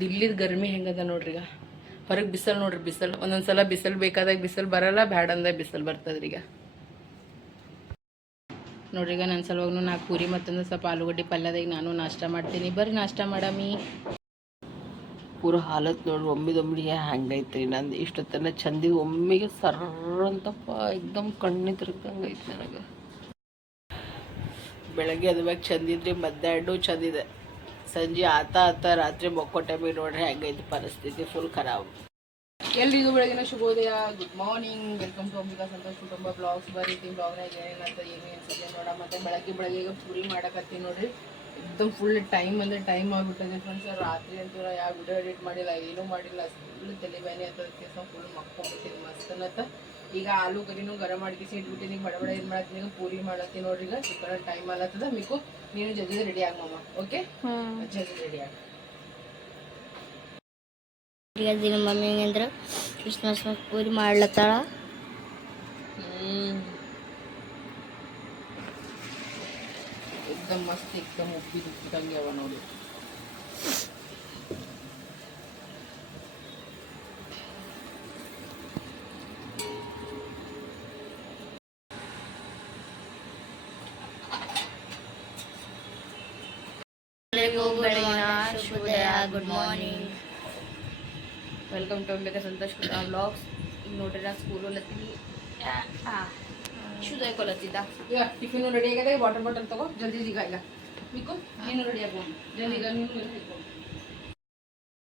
ದಿಲ್ಲಿದ ಗರ್ಮಿ ಹೆಂಗದ ನೋಡ್ರಿ ಈಗ? ಹೊರಗೆ ಬಿಸಿಲು ನೋಡ್ರಿ, ಬಿಸಿಲು. ಒಂದೊಂದ್ಸಲ ಬಿಸಿಲು ಬೇಕಾದಾಗ ಬಿಸಿಲು ಬರಲ್ಲ, ಬ್ಯಾಡ ಅಂದಾಗ ಬಿಸಿಲು ಬರ್ತದ್ರಿ ಈಗ. ನೋಡ್ರಿ ಈಗ ನನ್ನ ಸಲುವಾಗೂ ನಾಲ್ಕು ಪೂರಿ ಮತ್ತೊಂದು ಸ್ವಲ್ಪ ಆಲೂಗಡ್ಡೆ ಪಲ್ಯದಾಗ ನಾನು ನಾಷ್ಟ ಮಾಡ್ತೀನಿ. ಬರ್ರಿ ನಾಷ್ಟ ಮಾಡಮಿ. ಪೂರ ಹಾಲತ್ ನೋಡ್ರಿ, ಒಮ್ಮಿದೊಮ್ಮಿಗೆ ಹಂಗೈತ್ರಿ ನಂದು. ಇಷ್ಟೊತ್ತನ ಚಂದಿ ಒಮ್ಮಿಗೆ ಸರ್ರಂತಪ್ಪ ಎಕ್ದಮ್ ಕಣ್ಣಿ ತಿರ್ಗಂಗೆ ಐತಿ ನನಗೆ. ಬೆಳಗ್ಗೆ ಅದ್ಮ್ಯಾಗ ಚಂದಿದ್ರಿ ಮಧ್ಯಾಹ್ನ ಚಂದಿದೆ ಸಂಜೆ ಆತ ಆತ, ರಾತ್ರಿ ಮಕ್ಕೋ ಟೈಮಿಗೆ ನೋಡ್ರಿ, ಹೆಂಗೈತಿ ಪರಿಸ್ಥಿತಿ ಫುಲ್ ಖರಾಬ್. ಎಲ್ರಿಗೂ ಬೆಳಗಿನ ಶುಭೋದಯ good morning welcome to Ambika Santosh ಕುಟುಂಬ ಬ್ಲಾಗ್ಸ್ ಬರೀತಿ ಬ್ಲಾಗ್ನಾಗ ಏನೇನಂತ ಏನು ಅನ್ಸುತ್ತೆ ನೋಡ, ಮತ್ತೆ ಬೆಳಗ್ಗೆ ಬೆಳಗ್ಗೆ ಪೂರಿ ಮಾಡಕತ್ತೀನಿ ನೋಡ್ರಿ. ಎಕ್ದಮ್ ಫುಲ್ ಟೈಮ್ ಅಂದರೆ ಟೈಮ್ ಆಗಿಬಿಟ್ಟಿದೆ ಫ್ರೆಂಡ್ಸ್ ರಾತ್ರಿ ಅಂತೂ ಯಾವ ವಿಡಿಯೋ ಎಡಿಟ್ ಮಾಡಿಲ್ಲ, ಏನೂ ಮಾಡಿಲ್ಲ. ಫುಲ್ ತಲೆಬೇನೆ ಅಂತ ಫುಲ್ ಮಕ್ಕೊಂಡ್ಬಿಟ್ಟಿದ್ದು ಮಸ್ತ್ ಅನ್ನತ್ತ. ಈಗ ಆಲೂಗಡ್ಡಿನೂ ಗರಂ ಮಾಡ್ಕಿಸಿ ಇಟ್ಬಿಟ್ಟು ನೀವು ಬಡಬಡ ಏನು ಮಾಡತ್ತೀನಿ ಈಗ ಪೂರಿ ಮಾಡತ್ತೀನಿ ನೋಡ್ರಿ ಈಗ ಚಿಕನ್ ಟೈಮ್ ಅಲ್ಲತ್ತದ ಮೀಕು ನೀನು ಜಲ್ದಿ ರೆಡಿ ಆಗಮ್ಮ ಓಕೆ ಜಲ್ದಿ ರೆಡಿ ಆಗ. ದಿನ ಮಮ್ಮಿ ಹೆಂಗಂದ್ರೆ ಕ್ರಿಸ್ಮಸ್ ಪೂರಿ ಮಾಡ್ಲತ್ತಾಳ. एकदम मस्त एकदम उप्पी दुप्पी ಅವ ನೋಡಿ. Welcome to Ambika Santosh blogs ಈಗ ನೋಡ್ರಿ ನಾ ಸ್ಕೂಲ್ ಹೋಲತ್ತೀನಿ ಶೂಸ್ ಹಾಕೊಲತ್ತಿದ್ದ ಈಗ ಟಿಫಿನು ರೆಡಿ ಆಗಿದೆ ವಾಟರ್ ಬಾಟಲ್ ತಗೋ ಜಲ್ದಿ ಈಗ ಈಗ. ಮಿಕ್ಕು ನೀನು ರೆಡಿ ಆಗ್ಬೋದು ಜಲ್ದಿ ಈಗ ನೀನು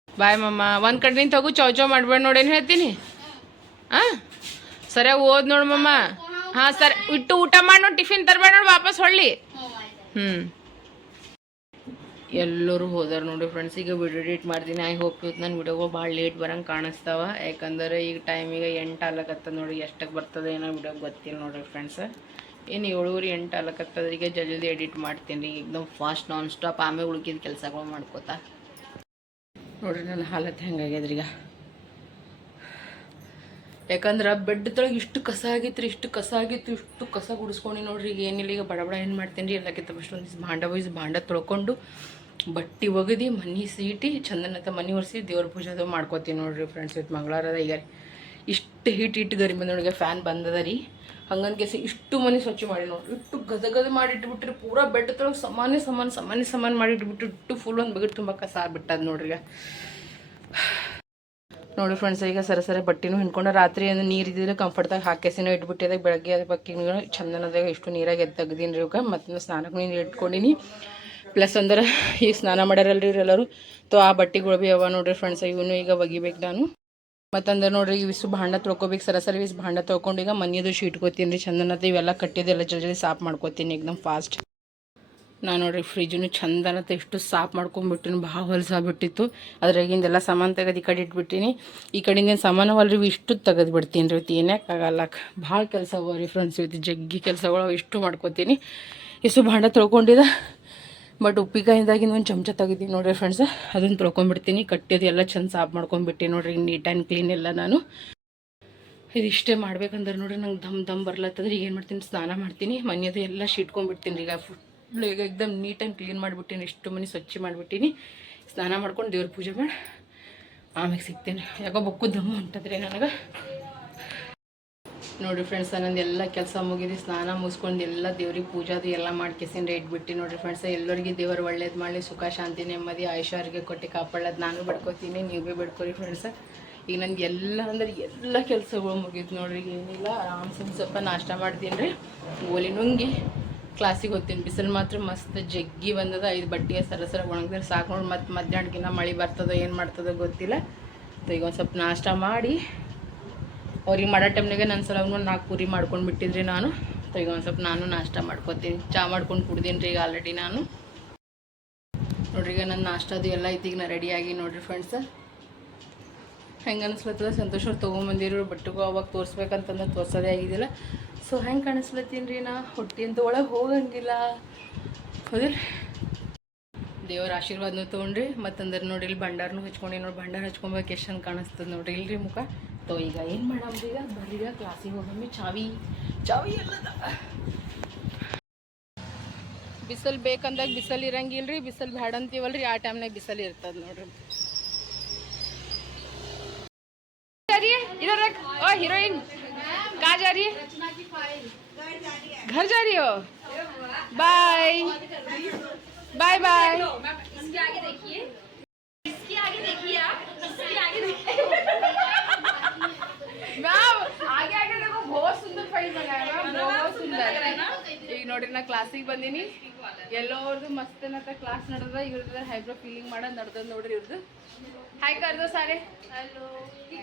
ಬಾಯ್ ಮಮ್ಮ ಒಂದು ಕಡೆ ತಗು ಹೋಗು ಚೌ ಚೌ ಮಾಡ್ಬೇಡ ನೋಡೇನು ಹೇಳ್ತೀನಿ? ಹಾಂ ಸರಿಯಾಗಿ ಓದ್ ನೋಡು ಮಮ್ಮ ಹಾಂ ಸರಿ. ಇಟ್ಟು ಊಟ ಮಾಡಿ ನೋಡಿ ಟಿಫಿನ್ ತರಬೇಡ ನೋಡಿ ವಾಪಸ್ ಹೊಳ್ಳಿ ಹ್ಞೂ ಎಲ್ಲರೂ ಹೋದಾರ ನೋಡಿ ಫ್ರೆಂಡ್ಸ್ ಈಗ ವಿಡಿಯೋ ಎಡಿಟ್ ಮಾಡ್ತೀನಿ. ಐ ಹೋಪ್ ಇವತ್ತು ನನ್ನ ವಿಡಿಯೋಗಳು ಭಾಳ ಲೇಟ್ ಬರಂಗೆ ಕಾಣಿಸ್ತಾವ. ಯಾಕಂದ್ರೆ ಈಗ ಟೈಮಿಗೆ ಎಂಟು ಆಲಕತ್ತದ ನೋಡಿ ಎಷ್ಟಕ್ಕೆ ಬರ್ತದೆ ಏನೋ ವಿಡಿಯೋ ಗೊತ್ತಿಲ್ಲ ನೋಡ್ರಿ ಫ್ರೆಂಡ್ಸ್ ಏನು ಏಳುವರೆ ಎಂಟು ಆಲಕತ್ತದ ಈಗ ಜಲ್ದಿ ಎಡಿಟ್ ಮಾಡ್ತೀನಿ. ರೀ ಎಕ್ದಮ್ ಫಾಸ್ಟ್ ನಾನ್ ಸ್ಟಾಪ್ ಆಮೇಲೆ ಉಳ್ಕಿದ ಕೆಲಸಗಳು ಮಾಡ್ಕೋತಾ. ನೋಡ್ರಿ ನನ್ನ ಹಾಲತ್ ಹೆಂಗಾಗ್ಯದ್ರಿ ಈಗ. ಯಾಕಂದ್ರೆ ಬೆಡ್ ತೊಳಗೆ ಇಷ್ಟು ಕಸ ಆಗಿತ್ತು ಇಷ್ಟು ಕಸ ಆಗಿತ್ತು ಇಷ್ಟು ಕಸ ಗುಡಿಸ್ಕೊಂಡು ನೋಡ್ರಿ. ಈಗ ಏನಿಲ್ಲ, ಈಗ ಬಡ ಬಡ ಏನು ಮಾಡ್ತೀನಿ ರೀ ಎಲ್ಲಕ್ಕಿಂತ ಫಸ್ಟ್ ಒಂದು ಭಾಂಡ ವೈಸ್ ಭಾಂಡ ತೊಳ್ಕೊಂಡು ಬಟ್ಟೆ ಒಗದಿ ಮನೆ ಸೀಟಿ ಚಂದನತ್ತ ಮನೆ ಒರೆಸಿ ದೇವ್ರ ಪೂಜೆ ಅದು ಮಾಡ್ಕೋತೀನಿ ನೋಡ್ರಿ ಫ್ರೆಂಡ್ಸ್ ಇವತ್ತು ಮಂಗಳವಾರದ ಈಗ. ಇಷ್ಟು ಹೀಟ್ ಇಟ್ಟು ರೀ ಬಂದ ನೋಡಿ ಫ್ಯಾನ್ ಬಂದದ ರೀ. ಹಂಗನ್ ಕೆಸಿ ಇಷ್ಟು ಮನೆ ಸ್ವಚ್ಛ ಮಾಡಿ ನೋಡ್ರಿ. ಇಷ್ಟು ಗದ ಮಾಡಿ ಇಟ್ಬಿಟ್ರಿ, ಪೂರಾ ಬೆಡ್ ತೊಳಗೆ ಸಮಾನ ಸಮಾನ ಸಮಾನ ಸಮಾನ ಮಾಡಿ ಇಟ್ಬಿಟ್ಟು ಇಟ್ಟು ಫುಲ್ ಒಂದು ಬಗೆಟ್ ತುಂಬ ಕಸ ಆಗ್ಬಿಟ್ಟದ ನೋಡ್ರಿ ನೋಡಿ ಫ್ರೆಂಡ್ಸ್ ಈಗ ಸರ ಸರ ಬಟ್ಟೆನೂ ಹಿಂಡ್ಕೊಂಡು ರಾತ್ರಿ ಏನು ನೀರು ಇದ್ದಿದ್ರೆ ಕಂಫರ್ಟ್ದಾಗ ಹಾಕೇಸಿನ ಇಟ್ಬಿಟ್ಟಿದಾಗ ಬೆಳಗ್ಗೆ ಅದ ಬಕ್ಕಿನ ಚಂದನದಾಗ ಇಷ್ಟು ನೀರಾಗ ಎದ್ದು ತೆಗ್ದೀನಿ ರೀ ಮತ್ತೆ ಸ್ನಾನಕ್ಕೆ ನೀರು ಇಟ್ಕೊಂಡಿನಿ. ಪ್ಲಸ್ ಅಂದ್ರೆ ಈಗ ಸ್ನಾನ ಮಾಡ್ಯಾರಲ್ರಿ ಎಲ್ಲರೂ. ತೊ ಆ ಬಟ್ಟೆಗಳು ಭೀ ಅವ ನೋಡ್ರಿ ಫ್ರೆಂಡ್ಸ್ ಇವನು ಈಗ ಒಗಿಬೇಕು ನಾನು. ಮತ್ತಂದ್ರೆ ನೋಡ್ರಿ ಇವಿಸು ಭಾಂಡ ತೊಳ್ಕೊಬೇಕು ಸರ ಸರ್ ಭಾಂಡ ತೊಳ್ಕೊಂಡು ಈಗ ಮನೆಯದು ಶೀಟ್ಕೋತೀನಿ ರೀ ಚಂದನತ್ತೆ ಇವೆಲ್ಲ ಕಟ್ಟಿದೆಲ್ಲ ಜಲ್ದಿ ಜಲ್ದಿ ಸಾಫ್ ಮಾಡ್ಕೋತೀನಿ ಏಕ್ದಮ್ ಫಾಸ್ಟ್ ನಾನು ನೋಡ್ರಿ ಫ್ರಿಜ್ನು ಚಂದನತ್ತೆ ಇಷ್ಟು ಸಾಫ್ ಮಾಡ್ಕೊಂಡ್ಬಿಟ್ಟಿನಿ ಭಾಳ ಹೊಲಸಾಗ್ಬಿಟ್ಟಿತ್ತು ಅದ್ರಾಗಿಂದೆಲ್ಲ ಸಾಮಾನು ತೆಗೆದು ಈ ಕಡೆ ಇಟ್ಬಿಟ್ಟಿನಿ. ಈ ಕಡೆಯಿಂದ ಸಾಮಾನು ಅಲ್ರಿ ಇಷ್ಟು ತೆಗೆದು ಬಿಡ್ತೀನಿ ರೀ ಇವತ್ತು ಏನ್ಯಾಕಾಗಲ್ಲ ಭಾಳ ಕೆಲಸ ಅವ ರೀ ಫ್ರೆಂಡ್ಸ್ ಇವತ್ತು ಜಗ್ಗಿ ಕೆಲಸಗಳು ಇಷ್ಟು ಮಾಡ್ಕೋತೀನಿ. ಇಷ್ಟು ಭಾಂಡ ತೊಳ್ಕೊಂಡಿದ್ದ ಬಟ್ ಉಪ್ಪಿಕಾಯಿಂದಾಗಿನ ಒಂದು ಚಮಚ ತೆಗಿದ್ದೀನಿ ನೋಡ್ರಿ ಫ್ರೆಂಡ್ಸ್ ಅದನ್ನು ತೊಳ್ಕೊಂಡ್ಬಿಡ್ತೀನಿ. ಕಟ್ಟಿದ್ದು ಎಲ್ಲ ಚಂದ ಸಾಫ್ ಮಾಡ್ಕೊಂಡ್ಬಿಟ್ಟು ನೋಡ್ರಿ. ನೀಟ್ ಆ್ಯಂಡ್ ಕ್ಲೀನ್ ಎಲ್ಲ ನಾನು. ಇದಿಷ್ಟೇ ಮಾಡ್ಬೇಕಂದ್ರೆ ನೋಡ್ರಿ ನಂಗೆ ದಮ್ ದಮ್ ಬರ್ಲತ್ತಂದ್ರೆ ಈಗ ಏನು ಮಾಡ್ತೀನಿ? ಸ್ನಾನ ಮಾಡ್ತೀನಿ. ಮನೆಯದು ಎಲ್ಲ ಶೀಟ್ಕೊಂಡ್ಬಿಡ್ತೀನಿ ಈಗ ಫುಲ್ ಈಗ ಎಕ್ದಮ್ ನೀಟ್ ಆ್ಯಂಡ್ ಕ್ಲೀನ್ ಮಾಡಿಬಿಟ್ಟೀನಿ. ಎಷ್ಟು ಮನೆ ಸ್ವಚ್ಛ ಮಾಡಿಬಿಟ್ಟಿನಿ. ಸ್ನಾನ ಮಾಡ್ಕೊಂಡು ದೇವ್ರ ಪೂಜೆ ಮಾಡಿ. ಆಮೇಲೆ ಸಿಗ್ತೀನಿ. ಯಾಕೋ ಬೊಕ್ಕು ದಮ್ಮು ಹೊಂಟದ್ರಿ ನನಗೆ. ನೋಡಿರಿ ಫ್ರೆಂಡ್ಸ್ ನಂದು ಎಲ್ಲ ಕೆಲಸ ಮುಗಿದು, ಸ್ನಾನ ಮುಗಿಸ್ಕೊಂಡು ಎಲ್ಲ ದೇವ್ರಿಗೆ ಪೂಜಾದು ಎಲ್ಲ ಮಾಡ್ಕೇಸಿಂದ ಇಟ್ಬಿಟ್ಟು ನೋಡಿರಿ ಫ್ರೆಂಡ್ಸ್ ಎಲ್ಲರಿಗೆ ದೇವರು ಒಳ್ಳೇದು ಮಾಡಲಿ, ಸುಖ, ಶಾಂತಿ, ನೆಮ್ಮದಿ ಆಯುಷ್ಯರಿಗೆ ಕೊಟ್ಟು ಕಾಪಾಡೋದು ನಾನು ಬಡ್ಕೋತೀನಿ, ನೀವು ಭೀ ಬಿಡ್ಕೊರಿ ಫ್ರೆಂಡ್ಸ್ ಈಗ ನನಗೆ ಎಲ್ಲ ಅಂದ್ರೆ ಎಲ್ಲ ಕೆಲಸಗಳು ಮುಗೀತು ನೋಡ್ರಿ, ಏನಿಲ್ಲ ಆರಾಮ್ಸೆ ಸ್ವಲ್ಪ ನಾಷ್ಟ ಮಾಡ್ತೀನಿ ರೀ ಗೋಲಿ ನುಂಗಿ ಕ್ಲಾಸಿಗೆ ಹೋಗ್ತೀನಿ, ಬಿಸಿಲು ಮಾತ್ರ ಮಸ್ತ್ ಜಗ್ಗಿ ಬಂದದ, ಐದು ಬಟ್ಟೆಗೆ ಸರಸರ ಸರ ಒಣಗಿದ್ರೆ ಸಾಕು ನೋಡಿ ಮತ್ತು ಮಧ್ಯಾಹ್ನಕ್ಕಿಂತ ಮಳೆ ಬರ್ತದೋ, ಏನು ಮಾಡ್ತದೋ ಗೊತ್ತಿಲ್ಲ. ಈಗ ಒಂದು ಸ್ವಲ್ಪ ನಾಷ್ಟ ಮಾಡಿ ಅವ್ರಿಗೆ ಮಾಡೋ ಟೈಮ್ನಾಗೆ ನನ್ನ ಸಲ ನಾಲ್ಕು ಪೂರಿ ಮಾಡ್ಕೊಂಡು ಬಿಟ್ಟಿದ್ರಿ ನಾನು. ಈಗ ಒಂದು ಸ್ವಲ್ಪ ನಾನು ನಾಷ್ಟ ಮಾಡ್ಕೊತೀನಿ. ಚಾ ಮಾಡ್ಕೊಂಡು ಕುಡ್ದೀನಿ ರೀ ಈಗ ಆಲ್ರೆಡಿ ನಾನು. ನೋಡ್ರಿ ಈಗ ನನ್ನ ನಾಷ್ಟದು ಎಲ್ಲ ಐತಿ ಈಗ ನಾ ರೆಡಿಯಾಗಿ ನೋಡ್ರಿ ಫ್ರೆಂಡ್ಸ್ ಹೆಂಗೆ ಅನಿಸ್ಲತ್ತದ? ಸಂತೋಷ ತೊಗೊಂಬಂದಿರೋ ಬಟ್ಟೆಗೂ ಅವಾಗ ತೋರಿಸ್ಬೇಕಂತಂದ್ರೆ ತೋರ್ಸೋದೇ ಆಗಿದ್ದಿಲ್ಲ. ಸೊ ಹೆಂಗೆ ಕಾಣಿಸ್ಲತ್ತೀನಿ ರೀ ನಾ? ಹೊಟ್ಟಿಂತ ಒಳಗೆ ಹೋಗಂಗಿಲ್ಲ. ಹೌದಿಲ್ಲ ದೇವ್ರ ಆಶೀರ್ವಾದನೂ ತೊಗೊಂಡ್ರಿ. ಮತ್ತಂದ್ರೆ ನೋಡಿ ಇಲ್ಲಿ ಭಂಡಾರನೂ ಹಚ್ಕೊಂಡು ನೋಡಿ. ಭಂಡಾರ ಹಚ್ಕೊಬೇಕು ಎಷ್ಟು ಚಂದ ಕಾಣಿಸ್ತದೆ ನೋಡ್ರಿ. ಇಲ್ರಿ ಮುಖ. ತೋ ಈಗ ಏನು ಮಾಡಮ್ರಿ ಈಗ ಬರ್ರಿ ಈಗ ಕ್ಲಾಸಿಗೆ ಹೋಗಮ್ಮಿ ಚಾವಿ ಚಾವಿ ಎಲ್ಲದ ಬಿಸಿಲು ಬೇಕಂದಾಗ ಬಿಸಿಲು ಇರಂಗಿಲ್ರಿ ಬಿಸಿಲು ಬ್ಯಾಡ ಅಂತೀವಲ್ರಿ ಆ ಟೈಮ್ನಾಗ ಬಿಸಿಲು ಇರ್ತದ ನೋಡ್ರಿ जा रही है इधर रख ओ हीरोइन कहाँ जा रही है घर जा रही हो बाय बाय बाय मैम बहुत सुंदर फाइल बनाया मैम बहुत सुंदर ಈಗ ನೋಡ್ರಿ ನಾ ಕ್ಲಾಸಿಗೆ ಬಂದೀನಿ ಎಲ್ಲೋರ್ದು ಮಸ್ತ್ ಏನತ್ತ ಕ್ಲಾಸ್ ನಡೆದ ಇವ್ರದ್ದು ಹೈಬ್ರೋ ಫೀಲಿಂಗ್ ಮಾಡೋದು ನಡೆದ ನೋಡ್ರಿ ಇವ್ರದ್ದು हाय कर दो सारे हेलो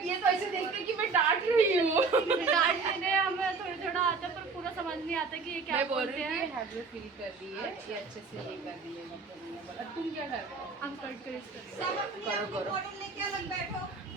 ये तो ऐसे देख के कि मैं डांट रही हूँ डांटने हमें थोड़ा थोड़ा आता है पर पूरा समझ नहीं आता कि ये क्या मैं बोल बोलते रही हैं हूँ हैब्रो फील कर दी है ये अच्छे से ये कर दी है तुम क्या कर रहे हो हम कट कर करो करो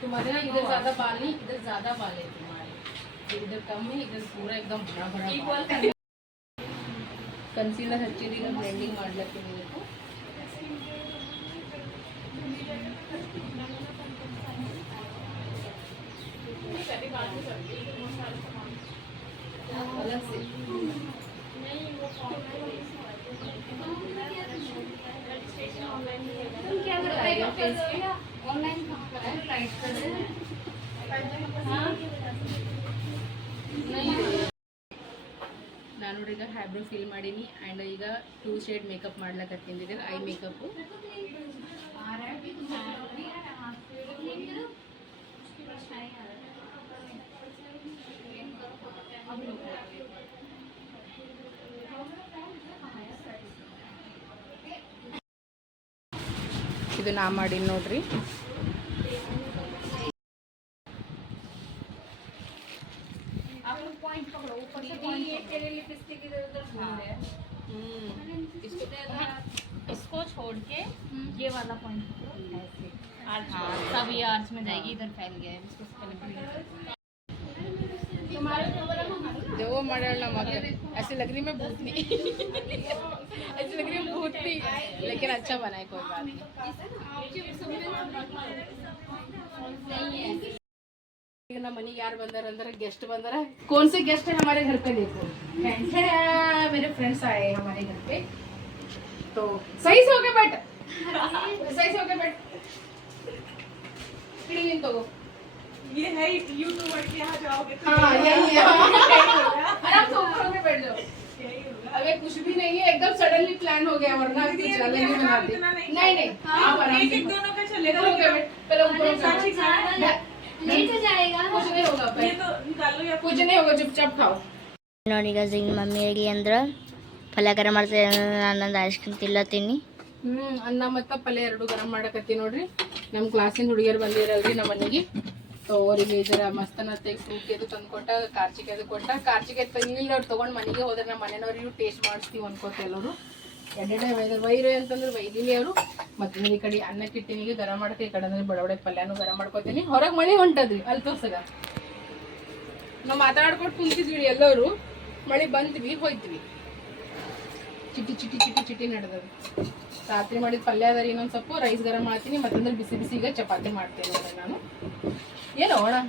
तुम्हारे ना इधर ज्यादा बाल नहीं इधर ज्यादा बाल है तुम्हारे इधर कम है इधर पूरा एकदम बड़ा बड़ा बाल कंसीलर ಹಚ್ಚಿರಿ ಈಗ ಬ್ಲೆಂಡಿಂಗ್ ಮಾಡ್ಲಿಕ್ಕೆ ನೀವು अलग से क्या बताएगा फेस पे ऑनलाइन कहाँ पर है लाइट कर ನಾನು ನೋಡಿ ಈಗ ಹ್ಯಾಬ್ರೋ ಫಿಲ್ ಮಾಡೀನಿ ಆ್ಯಂಡ್ ಈಗ ಟೂ ಶೇಡ್ ಮೇಕಪ್ ಮಾಡ್ಲಕತ್ತೀನಿ ಈಗ ಐ ಮೇಕಪ್ಪು ಇದು ನಾ ಮಾಡೀನಿ ನೋಡ್ರಿ इसको इसको छोड़ के ये वाला पॉइंट ऐसे। आर्च सब ये आर्च में जाएगी इधर फैल गया है। इसको पहले देखो मॉडल नमक ऐसे लग रही मैं भूतनी ऐसे लग रही मैं भूतनी लेकिन अच्छा बना है कोई बात नहीं। ಈಗ ನಮ್ಮ ಮನೆಗೆ ಯಾರು ಬಂದಾರ ಅಂದ್ರೆ ಗೆಸ್ಟ್ ಬಂದಾರ कौन से गेस्ट है हमारे घर पे देखो फ्रेंड्स है मेरे फ्रेंड्स आए हैं हमारे घर पे तो सही से होके बैठ सही से होके बैठ क्लीन तो ये है यूट्यूबर के यहाँ जाओगे तो हाँ यही है आराम से ऊपर होके बैठ जाओ यही होगा अगर कुछ भी नहीं है एकदम सडनली प्लान हो गया वरना दीदी, कुछ अभी अलग ही यहाँ बनाते इतना नहीं नहीं नहीं आप आराम एक से एक दोनों का इधर चलेगा होके बैठ पहले ऊपर होके साक्षी बैठ। खाना लेट हो जाएगा कुछ नहीं होगा ये भाई तो निकालो या कुछ नहीं होगा चुपचाप खाओ ನೋಡಿ ಈಗ ಜಿಂಗ್ ಮಮ್ಮಿ ಹೇಳಿ ಅಂದ್ರೆ ಪಲ್ಯಕರ ಮಾಡ್ತೀನಿ ನಾನು ಐಸ್ ಕ್ರೀಮ್ ತಿಲ್ಲತ್ತೀನಿ ಹ್ಮ್ ಅನ್ನ ಮತ್ತ ಪಲ್ಯ ಎರಡು ಗರಂ ಮಾಡಕತ್ತಿ ನೋಡ್ರಿ ನಮ್ಮ ಕ್ಲಾಸಿನ ಹುಡುಗಿಯರು ಬಂದಿರಲ್ರಿ ನಮ್ಮ ಮನೆಗೆ ಸೊ ಅವರಿಗೆ ಜರ ಮಸ್ತನತ್ತೆ ಫ್ರೂಟ್ ಅದು ತಂದ್ಕೊಟ್ಟ ಕಾರ್ಚಿಗೆ ಅದು ಕೊಟ್ಟ ಕಾರ್ಚಿಗೆ ತಂದಿಲ್ಲ ಅವ್ರು ತೊಗೊಂಡು ಮನೆಗೆ ಹೋದ್ರೆ ನಮ್ಮ ಮನೆಯವ್ರಿಗೂ ಟೇಸ್ಟ್ ಮಾಡಿಸ್ತೀವಿ ಅನ್ಕೋತ ಎಲ್ಲರೂ ಎರಡೆರಡೆ ವೈದ್ಯ ವೈರ ಅಂತಂದ್ರೆ ವೈದಿಲಿ ಅವರು. ಮತ್ತೆ ಈ ಕಡೆ ಅನ್ನಕ್ಕೆ ಇಟ್ಟಿನಿ ಗರ ಮಾಡ್ತೀನಿ. ಈ ಕಡೆ ಅಂದ್ರೆ ಬಡಬಡೆ ಪಲ್ಯನೂ ಗರಂ ಮಾಡ್ಕೊತೀನಿ. ಹೊರಗೆ ಮಳೆ ಹೊಂಟದ್ರಿ ಅಲ್ಲಿ ತೋರ್ಸಗ ನಾವು ಮಾತಾಡ್ಕೊಂಡು ಕುಂತಿದ್ವಿ ಎಲ್ಲರೂ. ಮಳೆ ಬಂದ್ವಿ ಹೋಯ್ತ್ವಿ. ಚಿಟಿ ಚಿಟಿ ಚಿಟಿ ಚಿಟಿ ನಡೆದದು ರಾತ್ರಿ ಮಾಡಿದ ಪಲ್ಯ ಅದ ರೀ ಇನ್ನೊಂದು ಸ್ವಲ್ಪ. ರೈಸ್ ಗರಂ ಮಾಡ್ತೀನಿ ಮತ್ತಂದ್ರೆ ಬಿಸಿ ಬಿಸಿಗೆ ಚಪಾತಿ ಮಾಡ್ತೀನಿ ನಾನು. ಏನೋ ಅಣ್ಣ?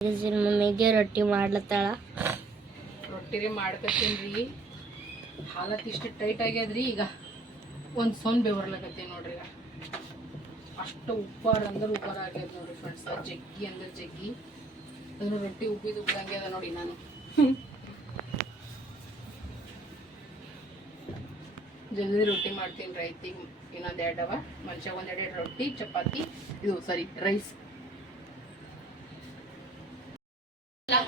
ಈಗ ಜಿನ್ ಮಮ್ಮಿಗೆ ರೊಟ್ಟಿ ಮಾಡ್ಲತ್ತಾಳ. ರೊಟ್ಟಿ ರೀ ಮಾಡ್ಕತ್ತೀನಿ ಹಾಲತ್ ಇಷ್ಟು ಟೈಟ್ ಆಗ್ಯದ್ರಿ, ಈಗ ಒಂದು ಸೌನ್ ಬೆವರ್ಲಕತ್ತೀನಿ ನೋಡ್ರಿ ಈಗ. ಅಷ್ಟು ಉಪ್ಪಾರ ಅಂದ್ರೆ ಉಪ್ಪಾರ ಆಗ್ಯದ ನೋಡ್ರಿ ಫ್ರೆಂಡ್ಸ್ ಜಗ್ಗಿ ಅಂದ್ರೆ ಜಗ್ಗಿ. ಅದ್ರ ರೊಟ್ಟಿ ಉಬ್ಬಿದ ಉಬ್ಬಿದಂಗೆ ಅದ ನೋಡಿ ನಾನು. ಜಲ್ದಿ ರೊಟ್ಟಿ ಮಾಡ್ತೀನಿ, ರೈತಿಗೆ ಇನ್ನೊಂದು ಎರಡವ ಮನುಷ್ಯ ಒಂದೆರಡು ರೊಟ್ಟಿ, ಚಪಾತಿ, ಇದು ಸಾರಿ ರೈಸ್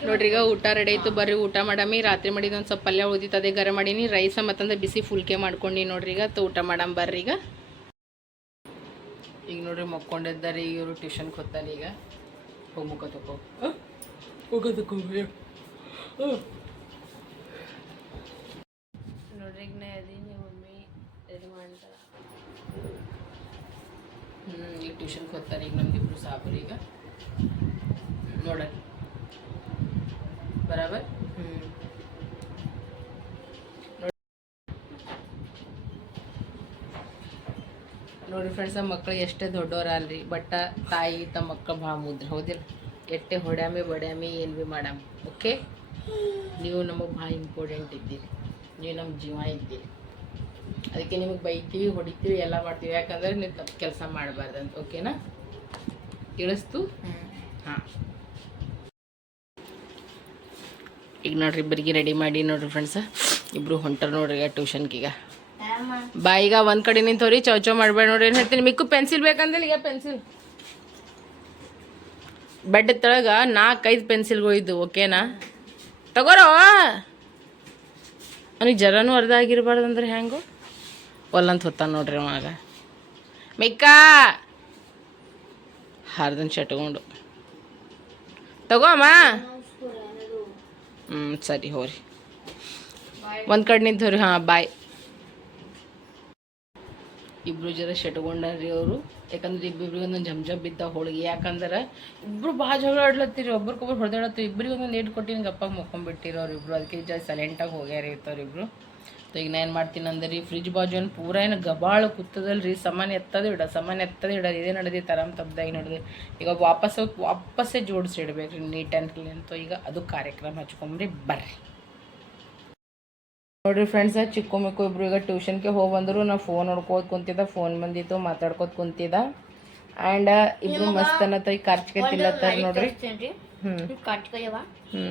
ನೋಡ್ರಿ ಈಗ ಊಟ ರೆಡಿ ಆಯ್ತು ಬರ್ರಿ ಊಟ ಮಾಡಮಿ ರಾತ್ರಿ ಮಾಡಿದ ಒಂದು ಸ್ವಲ್ಪ ಪಲ್ಯ ಉಳಿದಿತ್ತು ಗರ ಮಾಡೀನಿ. ರೈಸ ಮತ್ತಂದ್ರೆ ಬಿಸಿ ಫುಲ್ಕೆ ಮಾಡ್ಕೊಂಡಿ ನೋಡ್ರಿ ಈಗ ಊಟ ಮಾಡಮ್ ಬರ್ರಿ ಈಗ. ಈಗ ನೋಡ್ರಿ ಮಕ್ಕೊಂಡಿದ್ದಾರೆ ಇವರು ಟ್ಯೂಷನ್ ಕೊತ್ತಾನ ಈಗ. ಹೋಗಿ ಮುಖ ತಕೋ. ಹೋಗೋದಕ್ಕೆ ಹೋಗಿ ನೋಡ್ರಿ ಈಗ ನಾ ಅದೀನಿ ಹ್ಞೂ ಈಗ ಟ್ಯೂಷನ್ಗೆ ಹೋಗ್ತಾರೆ ಈಗ ನಮ್ದಿಬ್ರು ಸಾಬ್ರು ಈಗ. ನೋಡೋಣ. ಬರಾಬರ್ ನೋಡಿ ನೋಡ್ರಿ ಫ್ರೆಂಡ್ಸ್ ನಮ್ಮ ಮಕ್ಳು ಎಷ್ಟೇ ದೊಡ್ಡವರಲ್ರಿ ಬಟ್ ತಾಯಿ ತಮ್ಮ ಮಕ್ಕಳು ಭಾಳ ಮುದ್ರ ಹೌದಿಲ್ಲ? ಎಟ್ಟೆ ಹೊಡ್ಯಾಮಿ ಬಡ್ಯಾಮಿ ಏನು ಭೀ ಮಾಡಾಮ ಓಕೆ ನೀವು ನಮಗೆ ಭಾಳ ಇಂಪಾರ್ಟೆಂಟ್ ಇದ್ದೀರಿ. ನೀವು ನಮ್ಮ ಜೀವ ಇದ್ದೀರಿ. ಅದಕ್ಕೆ ನಿಮಗೆ ಬೈತೀವಿ ಹೊಡಿತೀವಿ ಎಲ್ಲ ಮಾಡ್ತೀವಿ. ಯಾಕಂದ್ರೆ ನೀವು ತಪ್ಪು ಕೆಲಸ ಮಾಡಬಾರ್ದಂತ ಓಕೆನಾ ತಿಳಿಸ್ತು? ಹಾಂ. ಈಗ ನೋಡ್ರಿ ಇಬ್ಬರಿಗೆ ರೆಡಿ ಮಾಡಿ ನೋಡ್ರಿ ಫ್ರೆಂಡ್ಸ್ ಇಬ್ಬರು ಹೊಂಟರ್ ನೋಡ್ರಿ ಈಗ ಟ್ಯೂಷನ್ಗೆ ಈಗ ಬಾ ಈಗ ಒಂದು ಕಡೆ ನಿಂತವ್ರಿ ಚೌ ಚೌ ಮಾಡ್ಬೇಡ ನೋಡ್ರಿ. ಏನು ಹೇಳ್ತೀನಿ ಮಿಕ್ಕು ಪೆನ್ಸಿಲ್ ಬೇಕಂದ್ರೆ ಈಗ ಪೆನ್ಸಿಲ್ ಬೆಡ್ ತೆಳಗ ನಾಲ್ಕೈದು ಪೆನ್ಸಿಲ್ಗಳು ಇದ್ದು ಓಕೆನಾ ತಗೋರೋ? ಅವನಿಗೆ ಜರನೂ ಅರ್ಧ ಆಗಿರ್ಬಾರ್ದು ಅಂದ್ರೆ ಹೆಂಗು? ಒಲ್ಲಂತ ಹೊತ್ತಾನ ನೋಡ್ರಿ ಅವಾಗ ಮಿಕ್ಕಾ! ಹಾರ್ದನ್ ಶಟ್ಕೊಂಡು ತಗೋ ಅಮ್ಮ. ಹ್ಞೂ ಸರಿ, ಹೋರಿ. ಒಂದು ಕಡೆ ನಿಂತವ್ರಿ ಹಾಂ ಬಾಯ್ ಇಬ್ರು ಜರ ಶೆಟ್ಕೊಂಡ್ರಿ ಅವರು. ಯಾಕಂದ್ರೆ ಇಬ್ಬಿಬ್ರಿಗೆ ಒಂದೊಂದು ಜಮ್ ಜಮ್ ಬಿದ್ದ ಹೋಳಿಗೆ. ಯಾಕಂದ್ರೆ ಇಬ್ರು ಭಾಳ ಜಗಳ ಆಡ್ಲತ್ತೀರಿ, ಒಬ್ರಿಗೊಬ್ರು ಹೊಡೆದಾಡತ್ತೀವಿ ಇಬ್ಬರಿಗೆ ಒಂದೊಂದು ಏಟ್ ಕೊಟ್ಟಿನ ಗಪ್ಪ ಮುಕ್ಕೊಂಬಿಟ್ಟಿರೋ ಅವ್ರು ಇಬ್ರು ಅದಕ್ಕೆ ಜಾಸ್ತಿ ಸೈಲೆಂಟಾಗಿ ಹೋಗ್ಯಾರ ಇರ್ತವ್ರು ಇಬ್ರು ಸೊ ಈಗ ನಾ ಏನು ಮಾಡ್ತೀನಿ ಅಂದ್ರೆ ಫ್ರಿಜ್ ಬಾಜು ಏನು ಪೂರ ಏನು ಗಬಾಳು ಕುತ್ತದಲ್ರಿ ಸಾಮಾನು ಎತ್ತದ ಇಡ ಸಾಮಾನು ಎತ್ತದ ಇಡ ಇದೇ ನಡೆದಿ ತರಾಮ್ ತಪ್ಪದಾಗಿ ನಡೆದು ಈಗ ವಾಪಸ್ ವಾಪಸ್ಸೇ ಜೋಡಿಸಿ ಇಡ್ಬೇಕು ರೀ ನೀಟ್ ಆ್ಯಂಡ್ ಕ್ಲೀನ್ ಅಂತ. ಈಗ ಅದು ಕಾರ್ಯಕ್ರಮ ಹಚ್ಕೊಂಬ್ರಿ ಬರ್ರಿ. ನೋಡ್ರಿ ಫ್ರೆಂಡ್ಸ್ ಚಿಕ್ಕ ಮಿಕ್ಕು ಇಬ್ಬರು ಈಗ ಟ್ಯೂಷನ್ಗೆ ಹೋಗಿ ಬಂದರು ನಾ ಫೋನ್ ನೋಡ್ಕೋತ ಕುಂತಿದ್ದ ಫೋನ್ ಬಂದಿತ್ತು ಮಾತಾಡ್ಕೋತ ಕುಂತಿದ್ದ. ಆ್ಯಂಡ್ ಇಬ್ರು ಮಸ್ತ್ ಅನ್ನತ್ತ ಈಗ ಖರ್ಚಿಗೆ ತಿಲ್ಲತ್ತಾರ ನೋಡ್ರಿ. ಹ್ಞೂ ಹ್ಞೂ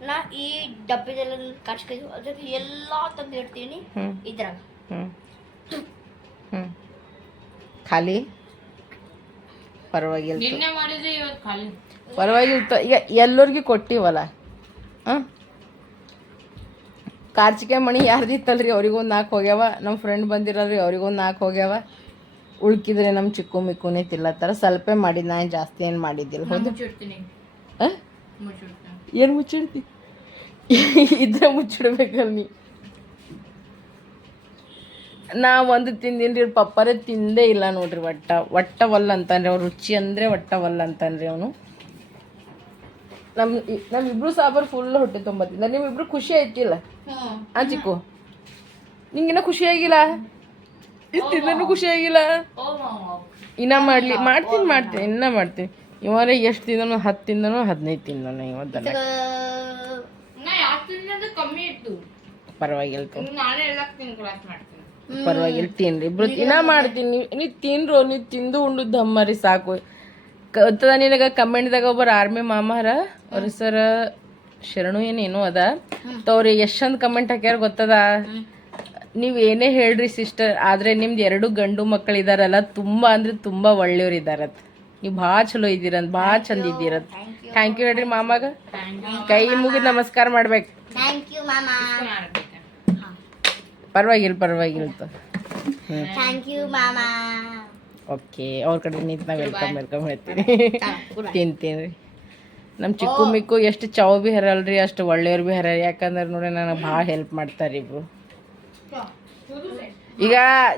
ನಾ ಈ ಡಬ್ಬಿದೆಲ್ಲ ಕಾಟ್ಕಯ್ಯ ಅದಕ್ಕೆ ಎಲ್ಲ ತಂದು ಇಡ್ತೀನಿ ಇದ್ರಾಗ. ಹ್ಞೂ ಹ್ಞೂ ಖಾಲಿ? ಪರವಾಗಿಲ್ಲ ನಿನ್ನೆ ಮಾಡಿದ್ರೆ ಇವತ್ತು ಖಾಲಿ. ಪರವಾಗಿಲ್ಲ ತ- ಈಗ ಎಲ್ಲರಿಗೂ ಕೊಟ್ಟಿವಲ್ಲ? ಹಾಂ? ಕಾರ್ಚಿಕೆ ಮಣಿ ಯಾರ್ದಿತ್ತಲ್ರಿ ಅವ್ರಿಗೊಂದು ನಾಲ್ಕು ಹೋಗ್ಯಾವ. ನಮ್ಮ ಫ್ರೆಂಡ್ ಬಂದಿರಲ್ರಿ ಅವ್ರಿಗೊಂದು ನಾಲ್ಕು ಹೋಗ್ಯಾವ. ಉಳ್ಕಿದ್ರೆ ನಮ್ಮ ಚಿಕ್ಕು ಮಿಕ್ಕುನೇ ತಿಲ್ಲತ್ತಾರ ಸ್ವಲ್ಪ ಮಾಡಿ ನಾ ಜಾಸ್ತಿ ಏನು ಮಾಡಿದ್ದಿಲ್ಲ. ಹೌದು. ಹಾಂ? ಏನು ಮುಚ್ಚಿಡ್ತಿ? ಇದ್ರೆ ಮುಚ್ಚಿಡ್ಬೇಕಲ್ಲ ನೀ. ನಾ ಒಂದು ತಿಂದಿನ್ರಿ ಪಪ್ಪರೇ ತಿಂದೇ ಇಲ್ಲ ನೋಡ್ರಿ ಒಟ್ಟ ಒಟ್ಟ ಒಲ್ಲ ಅಂತಾನ್ರಿ ಅವ್ರು ರುಚಿ ಅಂದರೆ ಒಟ್ಟ ಒಲ್ಲ ಅಂತಾನ್ರಿ ಅವನು. ನಮ್ಮ ನಮ್ಮಿಬ್ರು ಸಾಂಬಾರು ಫುಲ್ ಹೊಟ್ಟೆ ತೊಂಬತ್ತಿಲ್ಲ ನಿಮ್ಮಿಬ್ರು ಖುಷಿ ಆಯ್ತಿಲ್ಲ? ಆ ಚಿಕ್ಕು. ನಿಂಗಿನ್ನ ಖುಷಿ ಆಗಿಲ್ಲ? ಇಷ್ಟು ತಿಂದ್ರೂ ಖುಷಿ ಆಗಿಲ್ಲ? ಇನ್ನ ಮಾಡ್ಲಿ ಮಾಡ್ತೀನಿ ಮಾಡ್ತೀನಿ ಇನ್ನ ಮಾಡ್ತೀನಿ. ಇವಾಗ ಎಷ್ಟು ತಿಂದನು ಹತ್ತು ತಿಂದನು ಹದಿನೈದು ತಿಂದನು ಇವತ್ತಲ್ಲ ನಾ ಯಾಕೆ ತಿನ್ನೋದು ಕಮ್ಮಿ ಇತ್ತು. ಪರವಾಗಿಲ್ಲ ತಗೋ. ನಾಳೆ ಎಲ್ಲ ಕ್ಲಾಸ್ ಮಾಡ್ತೀನಿ. ಪರವಾಗಿಲ್ಲ ತಿನ್ರಿ. ಇಬ್ರು ದಿನ ಮಾಡ್ತೀನಿ. ನೀವ್- ನೀವ್ ತಿನ್ರು ನೀವ್ ತಿಂದು ಉಂಡು ದಮ್ಮರಿ ಸಾಕು. ಗೊತ್ತದ ನಿನಗ ಕಮೆಂಟ್ದಾಗ ಒಬ್ಬರು ಆರ್ಮಿ ಮಾಮಾರ ಅವ್ರ ಸರ ಶರಣು ಏನೇನು ಅದ. ತವ್ರಿ ಎಷ್ಟೊಂದು ಕಮೆಂಟ್ ಹಾಕ್ಯಾರ ಗೊತ್ತದ? ನೀವು ಏನೇ ಹೇಳ್ರಿ ಸಿಸ್ಟರ್ ಆದ್ರೆ ನಿಮ್ದು ಎರಡು ಗಂಡು ಮಕ್ಕಳು ಇದಾರಲ್ಲ ತುಂಬಾ ಅಂದ್ರೆ ತುಂಬಾ ಒಳ್ಳೆಯವ್ರು ಇದಾರತ್ ನೀವು ಭಾಳ ಚಲೋ ಇದ್ದೀರಂತ ಭಾಳ ಚಂದ ಇದ್ದೀರಂತ ಥ್ಯಾಂಕ್ ಯು ಹೇಳ್ರಿ ಮಾಮಾಗ. ಕೈ ಮುಗಿದು ನಮಸ್ಕಾರ ಮಾಡ್ಬೇಕು. ಥ್ಯಾಂಕ್ ಯು ಮಾಮಾ. ಪರವಾಗಿಲ್ಲ ಪರವಾಗಿಲ್ಲ ತ. ಥ್ಯಾಂಕ್ ಯು ಮಾಮಾ. ಓಕೆ ಅವ್ರ ಕಡೆ ನಿಂತು ನಾವು ವೆಲ್ಕಮ್ ವೆಲ್ಕಮ್ ಹೇಳ್ತೀನಿ. ತಿಂತೀನಿ ರೀ ನಮ್ಮ ಚಿಕ್ಕು ಮಿಕ್ಕು ಎಷ್ಟು ಚಾವ್ ಭೀ ಹರಲ್ರಿ ಅಷ್ಟು ಒಳ್ಳೆಯವ್ರು ಭೀ ಹರ ಯಾಕಂದ್ರೆ ನೋಡಿ ನನಗೆ ಭಾಳ ಹೆಲ್ಪ್ ಮಾಡ್ತಾರೆ ಇಬ್ರು. ಈಗ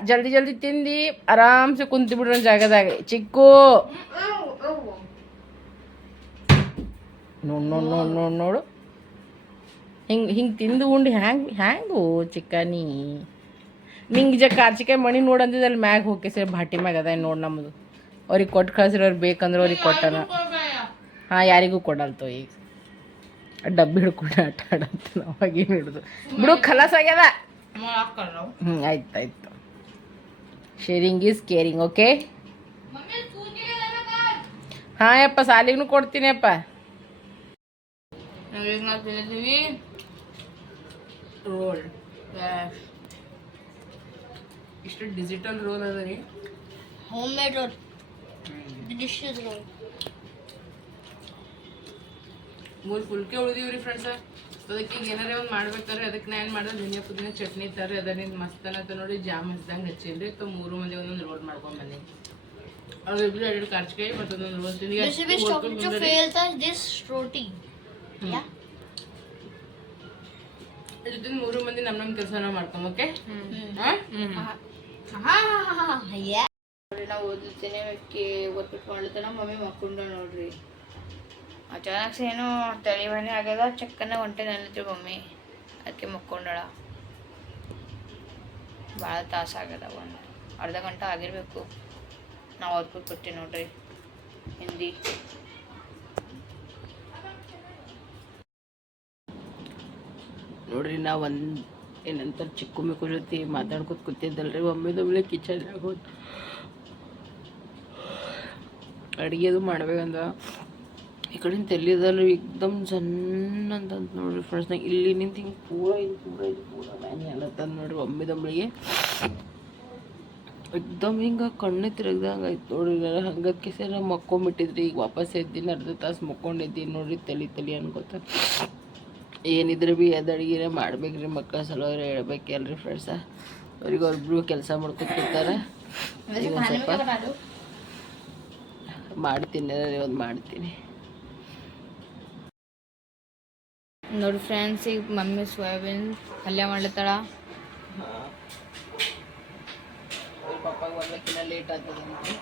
ಜಲ್ದಿ ಜಲ್ದಿ ತಿಂದು, ಆರಾಮ್ಸೆ ಕುಂತು ಒಂದ್ ಜಾಗದಾಗ. ಚಿಕ್ಕು. ನೋಡು ನೋಡು ನೋಡು ನೋಡು ನೋಡು. ಹಿಂಗೆ ಹಿಂಗೆ ತಿಂದು ಉಂಡು, ಹ್ಯಾಂಗೆ, ಹ್ಯಾಂಗು ಚಿಕ್ಕನಿ ನಿಂಗೆ ಜ ಕಾರ್ಚಿಕಾಯಿ ಮಣಿ ನೋಡು ಅಂದಿದ್ದು ಅಲ್ಲಿ ಮ್ಯಾಗ ಹೋಗಿ ಸರಿ ಭಾಟಿ ಮ್ಯಾಗ ಅದ ನೋಡು ನಮ್ಮದು ಅವ್ರಿಗೆ ಕೊಟ್ಟು ಕಳ್ಸಿರೋ ಅವ್ರು ಬೇಕಂದ್ರೆ ಅವ್ರಿಗೆ ಕೊಟ್ಟನ. ಹಾಂ, ಯಾರಿಗೂ ಕೊಡಲ್ತೋ ಈಗ. ಡಬ್ಬಿ ಹಿಡ್ಕೊಂಡು ಆಟ ಆಡಂತ ನಾವಾಗಿ ಹಿಡಿದು. ಬಿಡು, ಖಲಾಸ್ ಆಗ್ಯದ. ಹ್ಞೂ ಆಯ್ತು ಆಯ್ತು ಶೇರಿಂಗ್ ಈಸ್ ಕೇರಿಂಗ್ ಓಕೆ ಹಾಂ ಯಪ್ಪ ಸಾಲಿಗೂ ಕೊಡ್ತೀನಿ ಅಪ್ಪ ನಾವೀಗ ನಾವು ತಿಂದಿದ್ದೀವಿ ರೋಲ್ ಇಷ್ಟು ಡಿಜಿಟಲ್ ರೋಲ್ ಅದ ರೀ home made roll dishes roll ಮೂರು ಫುಲ್ಕೆ ಉಳಿದೀವಿ ರೀ ಫ್ರೆಂಡ್ಸ ಅದಕ್ಕೆ ಈಗ ಏನಾರೇ ಒಂದು ಮಾಡ್ಬೇಕಾದ್ರೆ ಅದಕ್ಕೆ ನಾ ಏನು ಮಾಡಿದೆ? ಧನಿಯಾ ಪುದಿನ ಚಟ್ನಿ ತರ ಅದರಿಂದ ಮಸ್ತ್ ಅನ್ನತ್ತ ನೋಡಿ ಜಾಮ್ ಹಚ್ದಂಗೆ ಹಚ್ಚಿನ್ರಿ ಅಥವಾ ಮೂರು ಮಂದಿ ಒಂದೊಂದು ರೋಲ್ ಮಾಡ್ಕೊಂಡ್ ಬನ್ನಿ. ಅವ್ರು ಇಬ್ರು ಎರಡು ಕಾರ್ಚಿಕಾಯಿ ಮತ್ತು ಒಂದೊಂದು ರೋಲ್ ತಿಂದು This is chocolate to fail this roti. Yeah. ಜೊತೆ ಮೂರು ಮಂದಿ ನಮ್ಮ ನಮ್ಮ ಕೆಲಸನ ಮಾಡ್ಕೊಂಡ್ ಓಕೆ. ನಾವು ಓದುತ್ತೇನೆ ಮಮ್ಮಿ ಮಕ್ಕೊಂಡು ನೋಡ್ರಿ. ಅಚಾನಕ್ ಏನೋ ಮನೆ ಆಗ್ಯದ, ಚಕ್ಕನ ಹೊಂಟೆ ನಲ್ಲತ್ರಿ ಮಮ್ಮಿ. ಅದಕ್ಕೆ ಮಕ್ಕೊಂಡಳ. ಭಾಳ ತಾಸು ಆಗ್ಯದ ಒಂದು ಅರ್ಧ ಗಂಟೆ ಆಗಿರಬೇಕು. ನಾವು ವರ್ಕೌಟ್ ಕೊಟ್ಟಿವಿ ನೋಡ್ರಿ. ಹಿಂದಿ. ನೋಡ್ರಿ ನಾ ಒಂದು ಏನಂತ ಚಿಕ್ಕು ಮಿಕ್ಕು ಜೊತೆ ಮಾತಾಡ್ಕೊತ ಕೂತಿದ್ದಲ್ರಿ. ಒಮ್ಮೆದೊಮ್ಮೆ ಕಿಚನ್ಯಾಗ ಹೋದ್. ಅಡುಗೆದು ಮಾಡ್ಬೇಕಂದ ಈ ಕಡೆಯಿಂದ ತೆಲ್ಲಿದಲ್ಲಿ ಏಕ್ದಮ್ ಸಣ್ಣ ಅಂತ ನೋಡ್ರಿ ಫ್ರೆಂಡ್ಸ್ ನಾ ಇಲ್ಲಿ ನಿಂತು ಹಿಂಗೆ ಪೂರ ಇದು ಪೂರ ಇದು ಪೂರ ಬ್ಯಾನಿ ಅಲ್ಲತ್ತಂದು ನೋಡ್ರಿ ಒಮ್ಮೆದೊಮ್ಮೆಗೆ ಎಕ್ದಮ್ ಹಿಂಗೆ ಕಣ್ಣು ತಿರುಗ್ದಂಗೆ ಆಯ್ತು ನೋಡ್ರಿ ನಾನು ಹಂಗಕ್ಕೆ ಸರ ಮಕ್ಕೊಂಬಿಟ್ಟಿದ್ರಿ ಈಗ ವಾಪಸ್ ಎದ್ದೀನಿ ಅರ್ಧ ತಾಸು ಮಕ್ಕೊಂಡಿದ್ದೀನಿ ನೋಡ್ರಿ ತಲೆ ತಲೆ ಅನ್ಕೋತ ಏನಿದ್ರೆ ಭೀ ಅದು ಅಡುಗೆ ಮಾಡ್ಬೇಕ್ರಿ ಮಕ್ಕಳ ಹೇಳ್ಬೇಕು ಹೇಳ್ಬೇಕಲ್ರಿ ಫ್ರೆಂಡ್ಸ ಅವ್ರಿಗೆ ಒಬ್ರು ಕೆಲಸ ಮಾಡ್ಕೊತಿರ್ತಾರೆ ಸ್ವಲ್ಪ ಮಾಡ್ತೀನಿ ಒಂದು ಮಾಡ್ತೀನಿ. ನೋಡಿ ಫ್ರೆಂಡ್ಸ್ ಈಗ ಮಮ್ಮಿ ಸೋಯಾಬೀನ್ ಪಲ್ಯ ಮಾಡ್ಲತ್ತಾಳ ಪಪ್ಪಾಗ ಲೇಟ್ ಆಗ್ತದಂತೆ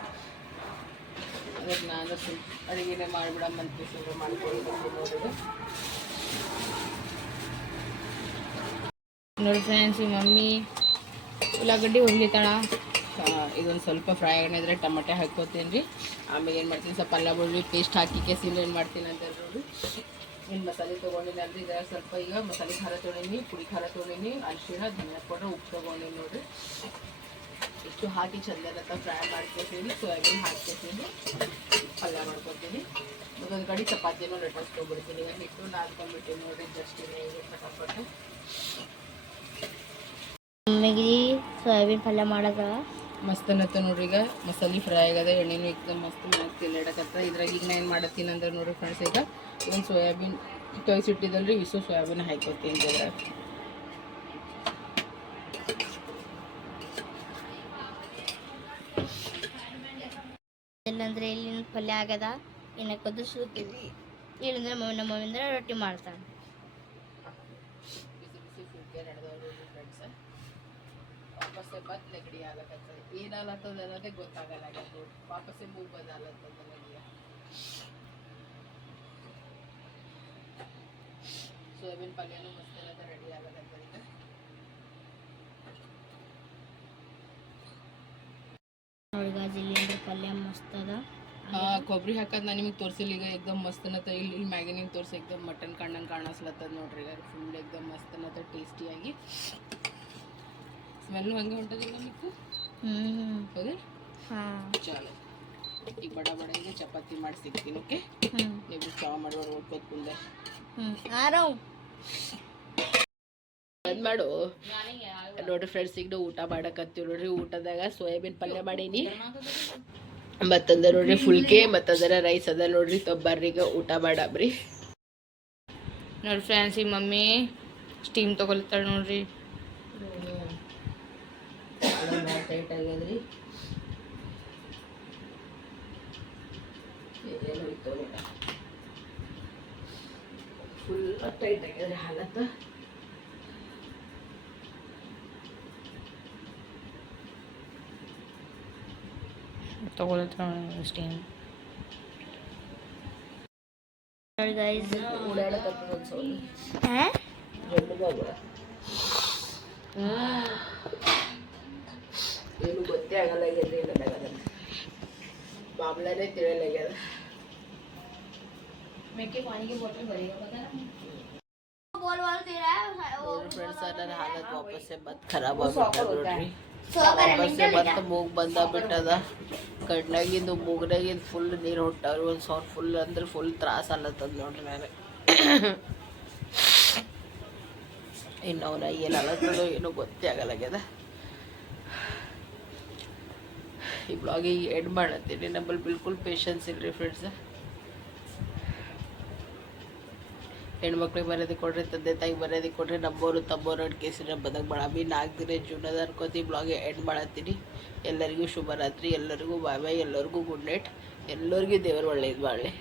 ಅದಕ್ಕೆ ನಾನು ಸ್ವಲ್ಪ ಅಡುಗೆನೇ ನೋಡಿ ಫ್ರೆಂಡ್ಸ್ ಈ ಮಮ್ಮಿ ಉಳ್ಳಾಗಡ್ಡಿ ಹುರ್ಲಿತ್ತಾಳ. ಇದೊಂದು ಸ್ವಲ್ಪ ಫ್ರೈ ಆಗಿದ್ರೆ ಟೊಮೆಟೊ ಹಾಕೋತೀನಿ ರೀ. ಆಮೇಲೆ ಏನು ಮಾಡ್ತೀನಿ, ಸ್ವಲ್ಪ ಅಲ್ಲ ಬೆಳ್ಳುಳ್ಳಿ ಪೇಸ್ಟ್ ಹಾಕಿ, ಕೇಸಿಂದ ಏನು ಮಾಡ್ತೀನಿ ಅಂತ ನೋಡಿ ಏನು ಮಸಾಲೆ ತೊಗೊಂಡಿನಿ ಅಂದರೆ ಇದ್ರಾಗ ಸ್ವಲ್ಪ ಈಗ ಮಸಾಲೆ ಖಾರ ತೊಗೊಂಡಿನಿ ಪುಡಿ ಖಾರ ತೊಗೊಂಡಿನಿ ಅರಿಶಿಣ, ಧನಿಯಾ ಪೌಡರ್, ಉಪ್ಪು ತೊಗೊಂಡಿನಿ ನೋಡಿರಿ. ಇಷ್ಟು ಹಾಕಿ ಚಂದನತ್ತ ಫ್ರೈ ಮಾಡ್ಕೊತೀನಿ, ಸೋಯಾಬೀನ್ ಹಾಕ್ಕೊತೀನಿ, ಪಲ್ಯ ಮಾಡ್ಕೊತೀನಿ. ಒಂದೊಂದು ಕಡೆ ಚಪಾತಿನೂ ಲಟ್ಟಿಸ್ಕೊಂಡ್ಬಿಡ್ತೀನಿ ಹಿಟ್ಟು ನಾದ್ಕೊಂಡ್ಬಿಟ್ಟಿನಿ ನೋಡಿರಿ, ಜಸ್ಟ್ ಈಗ ಪಟಪಟ್ಟು ಮಮ್ಮಿಗೆ ಸೋಯಾಬೀನ್ ಪಲ್ಯ ಮಾಡತ್ತಾಳ ಮಸ್ತ್ ಅನ್ನತ್ತ ನೋಡ್ರಿ ಈಗ. ಮಸಾಲೆ ಫ್ರೈ ಆಗದ, ಎಣ್ಣೆನೂ ಎಕ್ದಮ್ ಮಸ್ತ್ ಮಸ್ತ್ ಇಲ್ಲಡಕತ್ತ ಇದ್ರಾಗ ಈಗ ನಾ ಏನು ಮಾಡತ್ತೀನಿ ಅಂದ್ರೆ ನೋಡ್ರಿ ಫ್ರೆಂಡ್ಸ್ ಈಗ ಒಂದು ಸೋಯಾಬೀನ್ ತೊಯ್ಸಿಟ್ಟಿದ್ದಲ್ರಿ ಇಸು ಸೋಯಾಬೀನ್ ಹಾಕೋತೀನಿ ಇದ್ರಾಗ. ಇಲ್ಲಂದ್ರೆ ಇಲ್ಲಿನ ಪಲ್ಯ ಆಗ್ಯದ ಇನ್ನು ಕುದಿಸ್ತೀವಿ ಇಲ್ಲಂದ್ರೆ ನಮ್ಮ ಮಮ್ಮಿ ಅಂದ್ರೆ ರೊಟ್ಟಿ ಮಾಡ್ತಾಳೆ ಬಿಸಿ ಬಿಸಿ ಫುಲ್ಕೆ ನಡೆದವ್ರಿ ಫ್ರೆಂಡ್ಸ್ ವಾಪಸ್ಸೆ ಬತ್ ನೆಗಡಿ ಆಗ್ಲಕತ್ತದ ಏನಾಗತ್ತದ ಅನ್ನೋದೇ ಗೊತ್ತಾಗಲ್ಲ ವಾಪಸ್ಸೆ ಮೂವ್ ಬಂದಾಗತ್ತದ ನೆಗಡಿಯ ಸೋಯಾಬೀನ್ ಪಲ್ಯನೂ ಮಸ್ತ್ ಅನ್ನೋದು ರೆಡಿ ಆಗಕತ್ತದ ನೋಡಿ ಗಾಜ್ ಇಲ್ಲಿ ಅಂದ್ರೆ ಪಲ್ಯ ಮಸ್ತ್ ಅದ. ಹಾ ಕೊಬ್ಬರಿ ಹಾಕದ್ ನಾ ನಿಮಗೆ ತೋರಿಸಿಲ್ಲ ಈಗ ಎಕ್ದಮ್ ಮಸ್ತ್ ಅನ್ನತ್ತ. ಇಲ್ಲಿ ಇಲ್ಲಿ ಮ್ಯಾಗಿನಿಂದ ತೋರಿಸಿ ಎಕ್ದಮ್ ಮಟನ್ ಕಣ್ಣಂಗೆ ಕಾಣಿಸ್ಲತ್ತದ ನೋಡ್ರಿ ಈಗ ಫುಲ್ ಎಕ್ದಮ್ ಮಸ್ತ್ ಅನ್ನತ್ತ ಟೇಸ್ಟಿಯಾಗಿ ಸ್ಮೆಲ್ಲು ಹಂಗೆ ಹೊಂಟದಿಲ್ಲ ನಿಮಗೆ? ಹ್ಮ್. చాలు ಹಾಂ. ಚಲೋ. ಈಗ ಬಡ ಬಡ ಈಗ ಚಪಾತಿ ಮಾಡಿ ಸಿಗ್ತೀನಿ ಓಕೆ? ಹ್ಮ್. ನೀವು ಚಾ ಮಾಡುವಾಗ ಓದ್ಕೋತ ಮುಂದೆ. ಹ್ಮ್. ಆರಾಮ್. ಬಂದ್ ಮಾಡು. ನೋಡ್ರಿ ಫ್ರೆಂಡ್ಸ್ ಈಗ ನಾವು ಊಟ ಮಾಡಕತ್ತೀವಿ ನೋಡ್ರಿ. ಊಟದಾಗ ಸೋಯಾಬೀನ್ ಪಲ್ಯ ಮಾಡೀನಿ. ಮತ್ತಂದ ನೋಡ್ರಿ ಫುಲ್ಕೆ ಮತ್ತಂದ್ರ ರೈಸ್ ಅದ ನೋಡ್ರಿ. ತೊಬ್ಬರ್ರಿಗ ಈಗ ಊಟ ಮಾಡಬ್ರಿ. ನೋಡಿ ಫ್ರೆಂಡ್ಸ್ ಈ ಮಮ್ಮಿ ಸ್ಟೀಮ್ ತಗೊಳ್ತಾಳೆ ನೋಡ್ರಿ. ಟೈಟ್ ಆಗ್ಯದ್ರಿ ಫುಲ್ ಟೈಟ್ ಆಗ್ಯದ್ರಿ ಹಾಲತ್ತ ತಗೊಳ್ತಾಳೆ ಸ್ಟೀಮ್ ನೋಡಿ ಗೈಸ್ ಓಡಾಡಕತ್ತದ ಒಂದು ಸ್ವಲ್ಪ ಏನು ಗೊತ್ತೇ ಆಗಲ್ಲ ಎಲ್ಲಿ ನನಗದ ಮಾಮೂಲನೇ ಬಾಬ್ಲನೇ ತಿಳಿಯಲ್ಲ ಫ್ರೆಂಡ್ಸ್ ನನ್ನ ಹಾಲತ್ ವಾಪಸ್ಸೆ ಮತ್ತೆ ಖರಾಬ್ ಆಗ್ಬಿಟ್ಟದ ನೋಡ್ರಿ ಬಿಟ್ಟದ ಕಣ್ಣಾಗಿಂದು ಮೂಗ್ನಾಗಿಂದು ಫುಲ್ ನೀರು ಹೊಂಟಾವ್ರಿ ಒಂದು ಸಾವಿರ ಫುಲ್ ಅಂದ್ರೆ ಫುಲ್ ತ್ರಾಸ ಅಲ್ಲತ್ತದ ನೋಡ್ರಿ ನಾನು ಇನ್ನು ಅವನ ಏನು ಅಲತ್ತದೋ ಏನೋ ಗೊತ್ತೇ ಆಗಲಾಗ್ಯದ ಈ ಬ್ಲಾಗಿಗೆ ಎಡ್ ಮಾಡತ್ತೀನಿ. ನಂಬಲ್ಲಿ ಬಿಲ್ಕುಲ್ ಪೇಷನ್ಸ್ ಇಲ್ಲರಿ ಫ್ರೆಂಡ್ಸ್ ಹೆಣ್ಮಕ್ಳಿಗೆ ಮರ್ಯಾದೆ ಕೊಡ್ರಿ, ತಂದೆ ತಾಯಿಗೆ ಮರ್ಯಾದೆ ಕೊಡ್ರಿ ನಮ್ಮವರು ತಮ್ಮವರು ಅಡ್ಕೇಸಿನ ಬದಕ್ ಮಾಡಬಿ ನಾಲ್ಕು ದಿನ ಜೀವನದ ಅನ್ಕೋತಿ ಬ್ಲಾಗ್ ಎಂಡ್ ಮಾಡತ್ತೀನಿ. ಎಲ್ಲರಿಗೂ ಶುಭರಾತ್ರಿ, ಎಲ್ಲರಿಗೂ ಬಾಯ್ ಬಾಯ್ ಎಲ್ಲರಿಗೂ ಗುಡ್ ನೈಟ್ ಎಲ್ಲರಿಗೂ ದೇವರು ಒಳ್ಳೇದು ಮಾಡಲಿ.